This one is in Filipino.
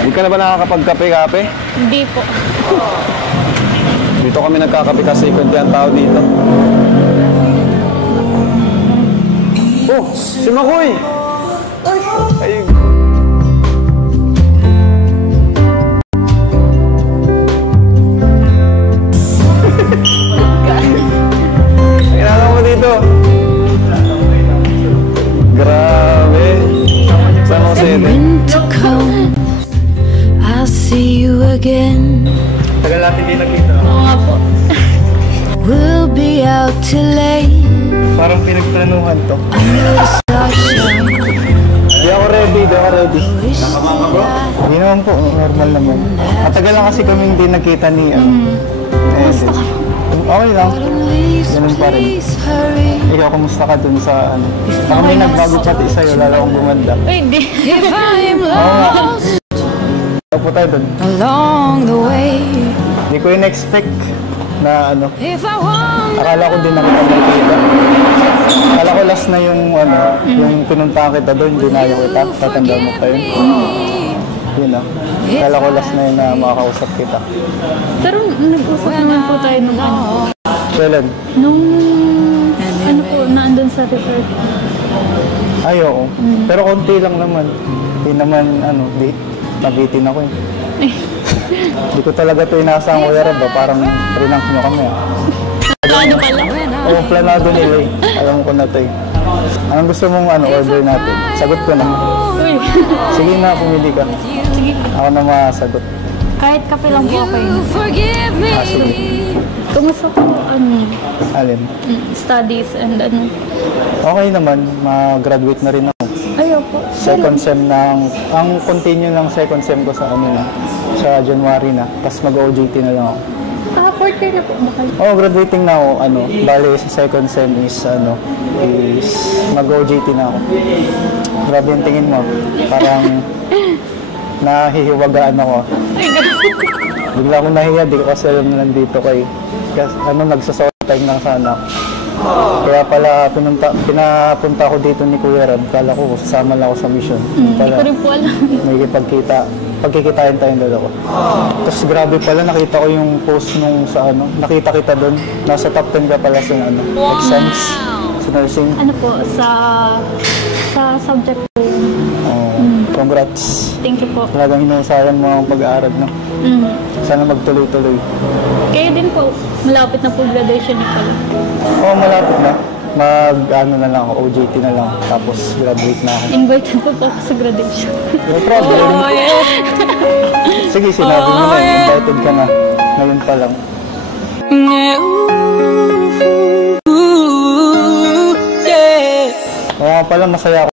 Hindi ka na ba nakakapagkape-kape? Hindi po. Dito kami nagkakape kasi kunti ang tao dito. Oh, si Makoy! Ay. Kinala mo dito. Grabe. Saan mo sila? I'll see you again. Tagal natin din nakita. Oo nga po. We'll be out till late. Parang pinagplanuhan to. Di ako ready. Nakamama bro? Hindi naman po, normal naman. Matagal lang kasi kami hindi nagkita ni Gusto ko. Okay lang. Ganun pa rin. Ikaw, kumusta ka dun sa ano? Baka may nagbago pati sa'yo, lalo akong gumanda. Ay, hindi. Ano po tayo dun? Along the way. Hindi ko in-expect na ano. Akala ko din nakita magkita. Akala ko last na yung ano, yung pinuntahan kita doon, dinayo kita. Tatanda mo pa yun. Yun ah. Akala ko last na yun na makakausap kita. Pero nag-usap naman po tayo nung ano. Kailan? Nung ano po, naandun sa resort. Ay, oo. Pero konti lang naman. Hindi naman, ano, nabitin ako eh. Hindi ko talaga ito inaasahan ko yara ba? Parang rinang nyo kami ah. Ano pala? Oo, planado nila eh. Alam ko na ito eh. Anong gusto mong ano, order natin? Sagot ko naman. Uy. Sige na, pumili ka. Sige. Ako na masagot. Kahit kape lang po okay. Ah, sige. Kumusta po, ano, Alin? studies and ano? Okay naman, mag-graduate na rin ako. Ayaw po. Second sem ng, ang continue ng second sem ko sa ano na, sa January na. Tapos mag-OJT na lang ako. Fourth year na po. Oh, graduating na ako, ano, bali sa second sem is, ano, is mag-OJT na ako. Grabe yung tingin mo, parang nahihiwagaan ako. Bigla akong nahiya, di ko kasi alam na nandito kay, kasi, ano, nagsasort time lang sana. Kaya pala, pinapunta ako dito ni Kuya Rab, kala ko, sasama lang ako sa mission. Hindi ko rin po alam. May pagkikitain tayong dalawa. Tapos grabe pala, nakita ko yung post nung sa ano, nakita kita doon. Nasa top 10 ka pala sa ano, exams, sa nursing. Ano po, sa subject po. Congrats. Thank you po. Talagang hinusayang mo ang pag-aaral, no? Sana magtuloy-tuloy. Kayo din po, malapit na po graduation niyo pala. Oo, malapit na. Ano na lang ako, OJT na lang. Tapos graduate na ako. Invited po ako sa graduation. No problem. Sige, sinabi mo na, invited ka na. Ngayon pa lang. Kaya pala masaya ako